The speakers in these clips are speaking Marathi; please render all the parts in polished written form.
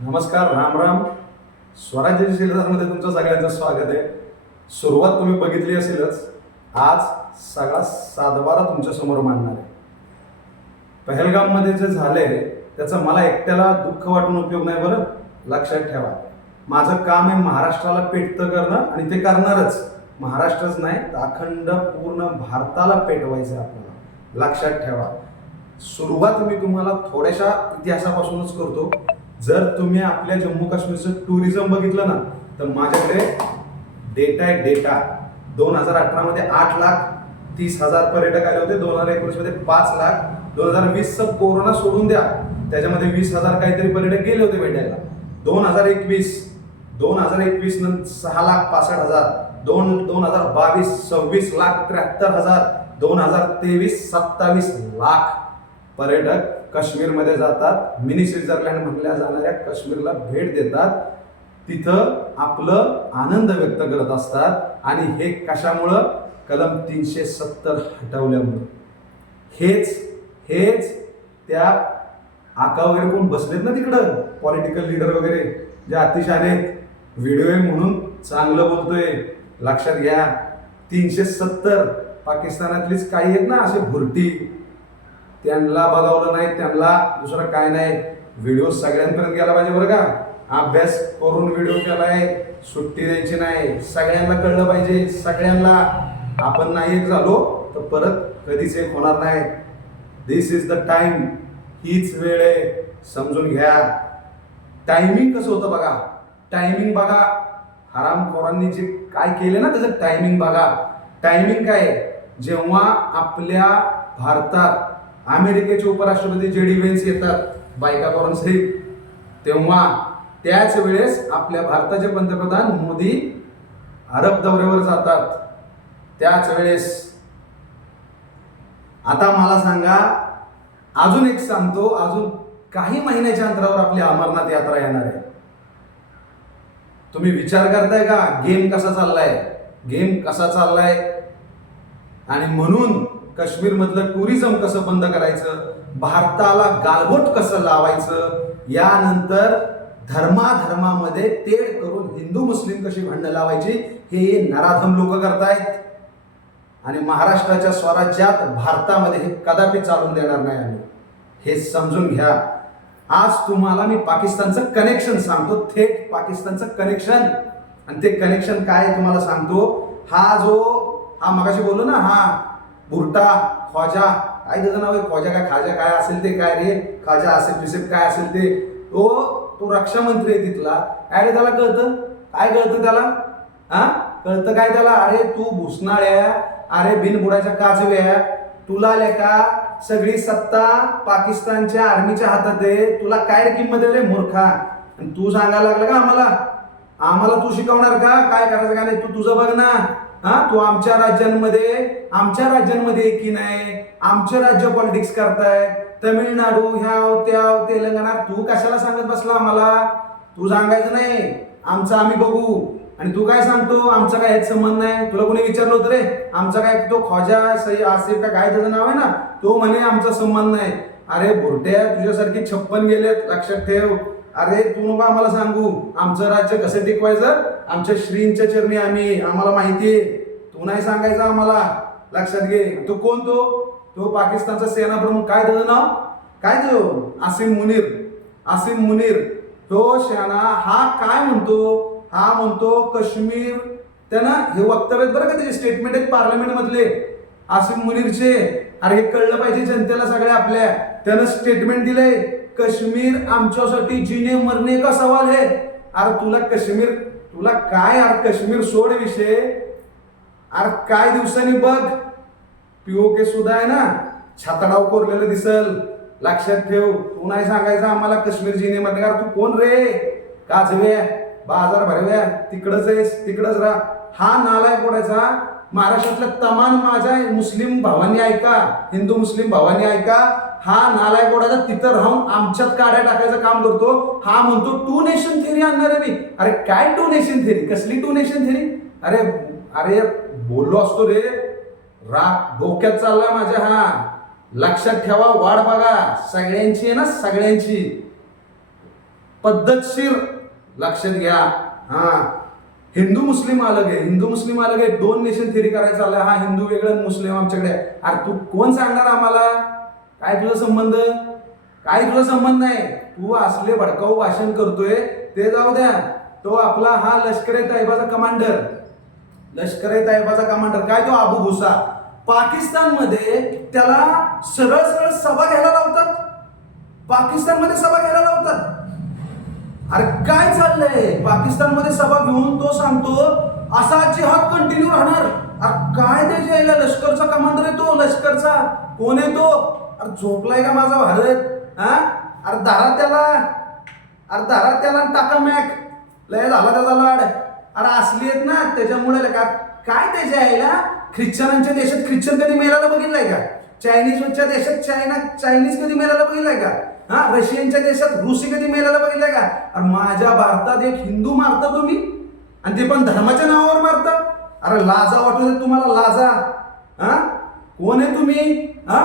नमस्कार, राम राम. स्वराज्य शिलेदारमध्ये तुमचं सगळ्यांचं स्वागत आहे. सुरुवात तुम्ही बघितली असेलच. आज सगळा सातबारा तुमच्या समोर मांडणार आहे. पहलगाममध्ये जे झाले त्याचा मला एकट्याला दुःख वाटून उपयोग नाही. बरं लक्षात ठेवा, माझं काम आहे महाराष्ट्राला पेटतं करणं, आणि ते करणारच. महाराष्ट्रच नाही तर अखंड पूर्ण भारताला पेटवायचं आपल्याला. लक्षात ठेवा. सुरुवात मी तुम्हाला थोड्याशा इतिहासापासूनच करतो. जर तुम्ही आपल्या जम्मू काश्मीरचं टुरिझम बघितलं ना, तर माझ्याकडे डेटा आहे. डेटा 2018 मध्ये 8,30,000 पर्यटक आले होते. 2019 मध्ये 5 लाख. 2020चं कोरोना सोडून द्या, त्याच्यामध्ये 20,000 काहीतरी पर्यटक गेले होते भेटायला. 2021 नंतर 6,65,000. 2022 26,73,000. 2023 27 लाख पर्यटक काश्मीरमध्ये जातात. मिनी स्वित्झर्लंड म्हटल्या जाणाऱ्या काश्मीरला भेट देतात. तिथं आपलं आनंद व्यक्त करत असतात. आणि हे कशामुळं? कलम 370 हटवल्यामुळं. हेच त्या आका वगैरे कोण बसलेत ना तिकडं, पॉलिटिकल लीडर वगैरे जे अतिशय व्हिडिओ आहे म्हणून चांगलं बोलतोय. लक्षात घ्या, 370 पाकिस्तानातलीच काही आहेत ना असे भुरटी, त्यांना बघावलं नाही. त्यांना दुसरं काय नाही. व्हिडिओ सगळ्यांपर्यंत गेला पाहिजे बरं का. अभ्यास करून व्हिडिओ केलाय, सुट्टी द्यायची नाही. सगळ्यांना कळलं पाहिजे. सगळ्यांना. आपण नाही एक झालो तर परत कधीच एक होणार नाही. दिस इज द टाइम. हीच वेळ आहे, समजून घ्या. टायमिंग कसं होतं बघा. टायमिंग बघा. हरामखोरांनी जे काय केले ना त्याचं टायमिंग बघा. टायमिंग काय? जेव्हा आपल्या भारतात अमेरिकेचे उपराष्ट्रपती JD व्हेन्स येतात बायका सहित, तेव्हा त्याच वेळेस आपल्या भारताचे पंतप्रधान मोदी अरब दौऱ्यावर जातात. त्याच वेळेस. आता मला सांगा, अजून एक सांगतो, अजून काही महिन्याच्या अंतरावर आपली अमरनाथ यात्रा येणार आहे. तुम्ही विचार करताय का गेम कसा चाललाय? आणि म्हणून काश्मीर मधलं टुरिझम कसं बंद करायचं, भारताला गालबोट कसं लावायचं, यानंतर धर्मामध्ये तेढ करून हिंदू मुस्लिम कशी भांडणं लावायची, हे नराधम लोक करतायत. आणि महाराष्ट्राच्या स्वराज्यात भारतामध्ये हे कदापि चालून देणार नाही आम्ही. हे समजून घ्या. आज तुम्हाला मी पाकिस्तानचं कनेक्शन सांगतो, थेट पाकिस्तानचं कनेक्शन. आणि ते कनेक्शन काय तुम्हाला सांगतो. हा मगाशी बोललो ना, हा बुरटा ख्वाजा, काय त्याचं नाव आहे, ख्वाजा काय खाजा काय असेल ते, काय रे खाजा असेल बिसेप काय असेल ते, तो रक्षा मंत्री आहे तिथला. काय त्याला कळतं? काय कळतं त्याला? कळतं काय त्याला? अरे तू भुसनाळ्या, अरे बिनबुडाच्या काजव्या, तुला लेका सगळी सत्ता पाकिस्तानच्या आर्मीच्या हातात आहे. तुला काय किंमत आहे रे मूर्खा? आणि तू सांगायला लागला का आम्हाला तू शिकवणार का काय करायचं काय नाही? तू तुझं बघ ना. तू आमच्या राज्यांमध्ये की नाही, आमचे राज्य पॉलिटिक्स करताय. तमिळनाडू ह्या तेलंगणा, तू कशाला सांगत बसला आम्हाला? तू सांगायचं नाही, आमचं आम्ही बघू. आणि तू काय सांगतो आमचा काय ह्याच संबंध नाही? तुला कोणी विचारलं होतं रे आमचा काय? तो ख्वाजा सई आसिफ का काय त्याचं नाव आहे ना, तो म्हणे आमचा संबंध नाही. अरे बुरट्या, तुझ्यासारखी 56 गेलेत, लक्षात ठेव. अरे तू नको आम्हाला सांगू आमचं राज्य कसं टिकवायचं. आमच्या श्रींच्या चरणी आम्हाला माहितीये. तू नाही सांगायचं आम्हाला. लक्षात घे. तो कोण? तो पाकिस्तानचा सेनाप्रमुख. काय त्याचं नाव? काय तो? आसिम मुनीर. तो शहाणा हा काय म्हणतो? हा म्हणतो काश्मीर, त्यानं हे वक्तव्य बरं का, त्याचे स्टेटमेंट आहेत पार्लमेंट मधले आसिम मुनीरचे. अरे हे कळलं पाहिजे जनतेला सगळ्या आपल्या. त्यानं स्टेटमेंट दिलंय, काश्मीर आमच्यासाठी जीने मरने का सवाल है. अरे तुला काय? अरे काश्मीर सोड विषय. अरे काय दिवसांनी बघ POK सुद्धा आहे ना, छातडाव कोरलेलं दिसल. लक्षात ठेव. तू नाही सांगायचं आम्हाला काश्मीर जीने मरने का. तू कोण रे? काजव्या, बाजार भरव्या, तिकडच राहा. हा नालायक कोणाचा? महाराष्ट्रातल्या तमाम माझ्या मुस्लिम भावांनी ऐका, हिंदू मुस्लिम भावांनी ऐका. हा नालायक कोणाचा तिथं राहून आमच्यात काड्या टाकायचं काम करतो. हा म्हणतो 2 नेशन थेरी आणणार आहे मी. अरे काय 2 नेशन थेरी? कसली 2 नेशन थेरी? अरे बोललो असतो रे, राग डोक्यात चालला माझ्या. लक्षात ठेवा. वाढ बघा सगळ्यांची आहे ना, सगळ्यांची. पद्धतशीर लक्षात घ्या. हा, हिंदू मुस्लिम अलग आहे, हिंदू मुस्लिम अलग आहे. 2 नेशन थेरी करायचा आलाय. हा हिंदू वेगळं मुस्लिम आमच्याकडे. अरे तू कोण सांगणार आम्हाला? काय तुझा संबंध? काय तुझा संबंध नाही. तू असले भडकाऊ भाषण करतोय ते जाऊ द्या. तो आपला हा लष्कर-ए-तैयबाचा कमांडर, लष्कर-ए-तैयबाचा कमांडर काय तो अबू भुसा, पाकिस्तानमध्ये त्याला सरळ सरळ सभा घ्यायला लावतात. पाकिस्तानमध्ये सभा घ्यायला लावतात. अरे काय चाललंय? पाकिस्तानमध्ये सभा घेऊन तो सांगतो असा जिहाद कंटिन्यू राहणार. अरे काय त्याच्या यायला लष्करचा कमांडर आहे तो, लष्करचा. कोण आहे तो? अरे झोपलाय का माझा भारत? हा, अरे धरा त्याला, अरे धरा त्याला टाका मॅक. लय झाला त्याचा लाड. अरे असली आहेत ना त्याच्यामुळे काय त्याच्या यायला. ख्रिश्चनांच्या देशात ख्रिश्चन कधी मेलायला बघितलंय का? चायनीजच्या देशात चायनीज कधी मेलायला बघितलंय का? हा, रशियनच्या देशात रुसी कधी मेलायला बघितलंय का? अरे माझ्या भारतात एक हिंदू मारता तुम्ही, आणि ते पण धर्माच्या नावावर मारता. अरे लाजा वाटू दे तुम्हाला, लाजा. हा, कोण आहे तुम्ही? हा,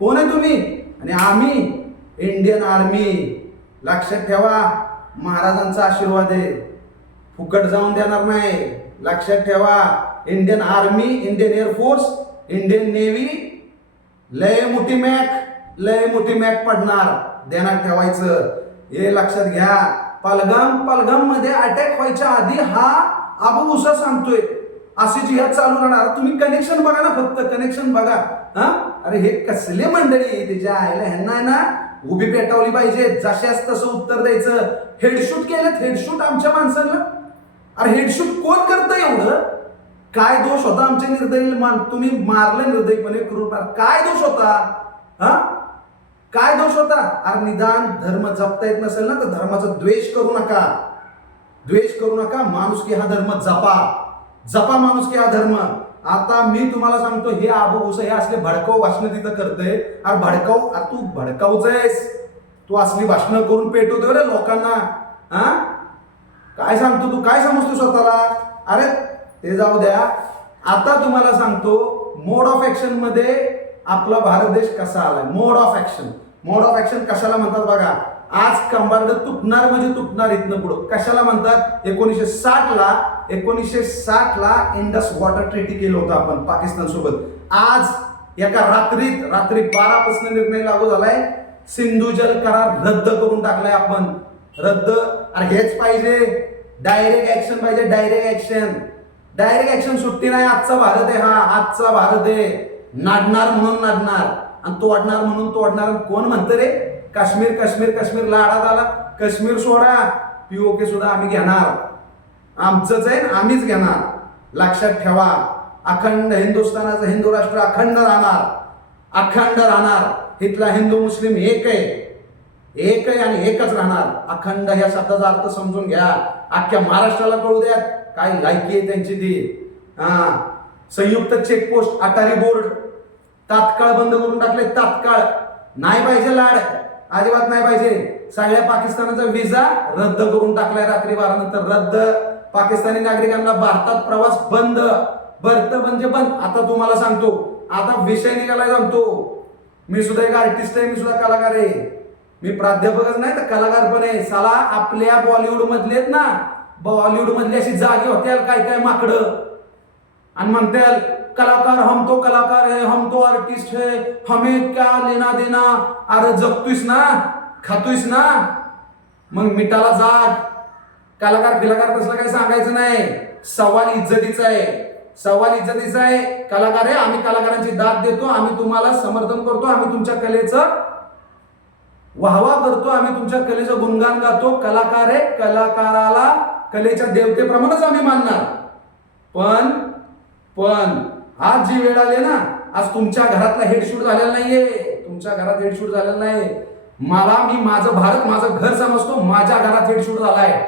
कोण आहे तुम्ही? आणि आम्ही इंडियन आर्मी. लक्षात ठेवा, महाराजांचा आशीर्वाद आहे, फुकट जाऊन देणार नाही. लक्षात ठेवा, Indian army, Indian air force, Indian navy लय मोठी मॅक, लय मोठी मॅक पडणार. ध्यानात ठेवायचं, हे लक्षात घ्या. पलगाम मध्ये अटॅक व्हायच्या आधी हा अबू मुसा सांगतोय अशी जिहाद चालू राहणार. तुम्ही कनेक्शन बघा ना, फक्त कनेक्शन बघा. हा, अरे हे कसले मंडळी त्याच्या आईला, ह्यांना ना उभी पेटवली पाहिजे. जशाच तसं उत्तर द्यायचं. हेडशूट केलं, हेडशूट आमच्या माणसांना. अरे हेडशूट कोण करतं एवढं? काय दोष होता आमच्या निर्दयी? तुम्ही मारले निर्दयीपणे क्रूर. काय दोष होता? हा, काय दोष होता? अरे निदान धर्म जपता येत नसेल ना तर धर्माचा द्वेष करू नका, द्वेष करू नका. माणुसकी हा धर्म जपा, जपा माणुसकी हा धर्म. आता मी तुम्हाला सांगतो, हे अबू भुसा हे असले भडकाऊ भाषण तिथं करतंय. अरे भडकाऊ, अरे तू भडकाऊच आहेस. तू असली भाषणं करून पेटवतोय रे लोकांना. हा, काय सांगतो तू? काय समजतो स्वतःला? अरे ते जाऊ द्या. आता तुम्हाला सांगतो मोड ऑफ ऍक्शन मध्ये आपला भारत देश कसा आलाय. Mode of action, mode of action कशाला म्हणतात बघा. आज कंबार्ड तुटणार म्हणजे तुटणार इथनं पुढं. कशाला म्हणतात? 1960 ला इंडस वॉटर ट्रीटी केलं होतं आपण पाकिस्तान सोबत. आज एका रात्री 12 पासून निर्णय लागू झालाय. सिंधू जल करार रद्द करून टाकलाय आपण. रद्द. अरे हेच पाहिजे, डायरेक्ट ऍक्शन पाहिजे. Direct action, direct action. सुट्टी नाही. आजचा भारत आहे हा, आजचा भारत आहे. नाडणार म्हणून नाडणार आणि तोडणार म्हणून तोडणार. कोण म्हणतं रे काश्मीर काश्मीर काश्मीर? लाडात आला. काश्मीर सोडा, पीओके सुद्धा आम्ही घेणार. आमचंच आहे, आम्हीच घेणार. लक्षात ठेवा, अखंड हिंदुस्थानाचं हिंदू राष्ट्र अखंड राहणार, अखंड राहणार. इथला हिंदू मुस्लिम एक आहे, एक आहे आणि एकच राहणार. अखंड या शब्दाचा अर्थ समजून घ्या. अख्ख्या महाराष्ट्राला कळू द्या काय लायकी आहे त्यांची ती. हा, संयुक्त चेकपोस्ट, अटारी बोर्ड तात्काळ बंद करून टाकले. तात्काळ. नाही पाहिजे लाड, अजिबात नाही पाहिजे. सगळ्या पाकिस्तानाचा व्हिसा रद्द करून टाकलाय. रात्री 12 नंतर रद्द. पाकिस्तानी नागरिकांना भारतात प्रवास बंद. बंद म्हणजे बंद. आता तुम्हाला सांगतो, आता विषय निघालाय. सांगतो, मी सुद्धा एक आर्टिस्ट आहे, मी सुद्धा कलाकार आहे. मी प्राध्यापकच नाही तर कलाकार पण आहे. साला आपल्या बॉलिवूड मधले आहेत ना, बॉलिवूड मधली अशी जागी होत्या काय काय माकडं आणि म्हणत्याल कलाकार, हम तो कलाकार है, हम तो आर्टिस्ट है, हमें क्या लेना देना. अरे जगतोयस ना, खातोयस ना, मग मिठाला जाग. कलाकार फिलाकार तसलं काही सांगायचं नाही. सवाल इज्जतीचा आहे, सवाल इज्जतीचा आहे. कलाकार आहे, आम्ही कलाकारांची दाद देतो, आम्ही तुम्हाला समर्थन करतो, आम्ही तुमच्या कलेचं वाहवा करतो, आम्ही तुमच्या कलेचं गुणगान गातो. कलाकार आहे, कलाकाराला कलेच्या देवतेप्रमाणेच आम्ही मानणार. पण आज जी वेळ आली ना, आज तुमच्या घरातला हेडशूट झालेला नाहीये, तुमच्या घरात हेडशूट झालेला नाही. मी माझं भारत माझं घर समजतो. माझ्या घरात हेडशूट झालाय,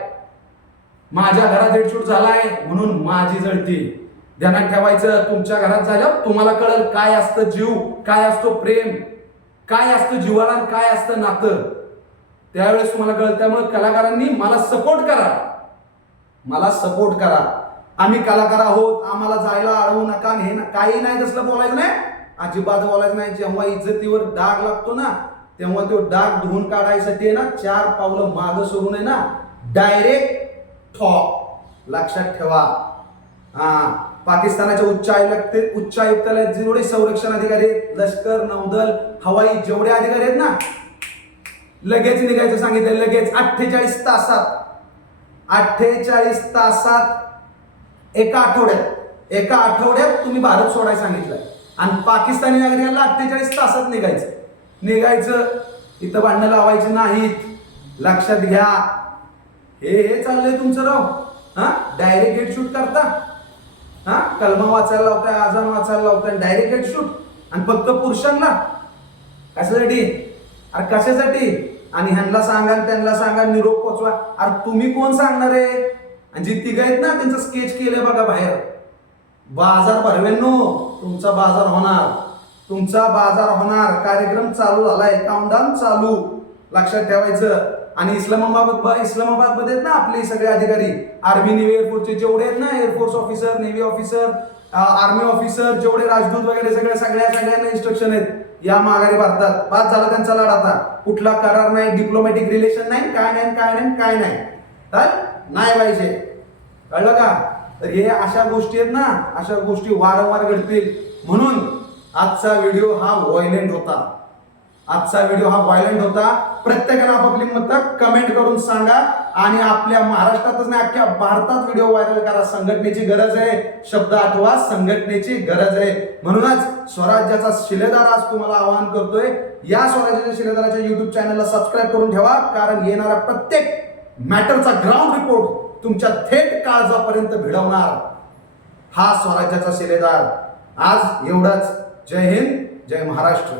माझ्या घरात हेडशूट झालाय म्हणून माझी जळती. ध्यानात ठेवायचं. तुमच्या घरात झालं तुम्हाला कळेल काय असतं जीव, काय असतो प्रेम, काय असतं जीवाला, काय असतं नातं. त्यावेळेस तुम्हाला कळेल. त्यामुळे कलाकारांनी मला सपोर्ट करा, मला सपोर्ट करा. आम्ही कलाकार आहोत, आम्हाला जायला अडवू नका. हे काही नाही तसलं बोलायचं नाही, अजिबात बोलायचं नाही. जेव्हा इज्जतीवर डाग लागतो ना तेव्हा तो डाग धुवून काढायसाठी आहे ना 4 पावलं मागं सोडून आहे ना डायरेक्ट ठॉप लक्षात ठेवा. पाकिस्तानाच्या उच्चायुक्तालयात जेवढे संरक्षण अधिकारी आहेत, लष्कर, नौदल, हवाई जेवढे अधिकारी आहेत ना, लगेच निघायचं सांगितलं. लगेच 48 तासात एका आठवड्यात तुम्ही भारत सोडायला सांगितलंय. आणि पाकिस्तानी नागरिकांना 48 तासात निघायचं. इथं भांडणं लावायची नाहीत, लक्षात घ्या. हे चाललंय तुमचं राव. डायरेक्ट हेड शूट करता, कलमा वाचायला लावताय, आजान वाचायला लावताय, डायरेक्ट हेड शूट. आणि फक्त पुरुषांना कशासाठी? अरे कशासाठी? आणि ह्यांना सांगा त्यांना सांगा निरोप पोचवा. अरे तुम्ही कोण सांगणार आहे? आणि जी तिघ आहेत ना त्यांचं स्केच केलंय बघा बाहेर. बाजार भरवेनो, तुमचा बाजार होणार. कार्यक्रम चालू झालाय, काउंटडाऊन चालू, लक्षात ठेवायचं. आणि इस्लामाबाद मध्ये ना आपले सगळे अधिकारी, आर्मी नेव्ही एअरफोर्सचे जेवढे आहेत ना, air force officer, navy officer, army officer, जेवढे राजदूत वगैरे सगळ्यांना इन्स्ट्रक्शन आहेत, या माघारी भारतात. बाद झाला त्यांचा लढा. आता कुठला करार नाही, डिप्लोमॅटिक रिलेशन नाही, काय नाही तर नाही पाहिजे. कळलं का? तर हे अशा गोष्टी आहेत ना, अशा गोष्टी वारंवार घडतील. म्हणून आजचा व्हिडिओ हा व्हायलेंट होता. प्रत्येकानं आपापली मतं कमेंट करून सांगा. आणि आपल्या महाराष्ट्रातच नाही, अख्ख्या भारतात व्हिडिओ व्हायरल करा. संघटनेची गरज आहे. शब्द आठवा, संघटनेची गरज आहे. म्हणूनच स्वराज्याचा शिलेदार आज तुम्हाला आवाहन करतोय, या स्वराज्याच्या शिलेदाराच्या युट्यूब चॅनलला सबस्क्राईब करून ठेवा. कारण येणारा प्रत्येक मॅटरचा ग्राउंड रिपोर्ट तुमच्या थेट काळजापर्यंत भिडवणार हा स्वराज्याचा शिलेदार. आज एवढंच. जय हिंद, जय महाराष्ट्र.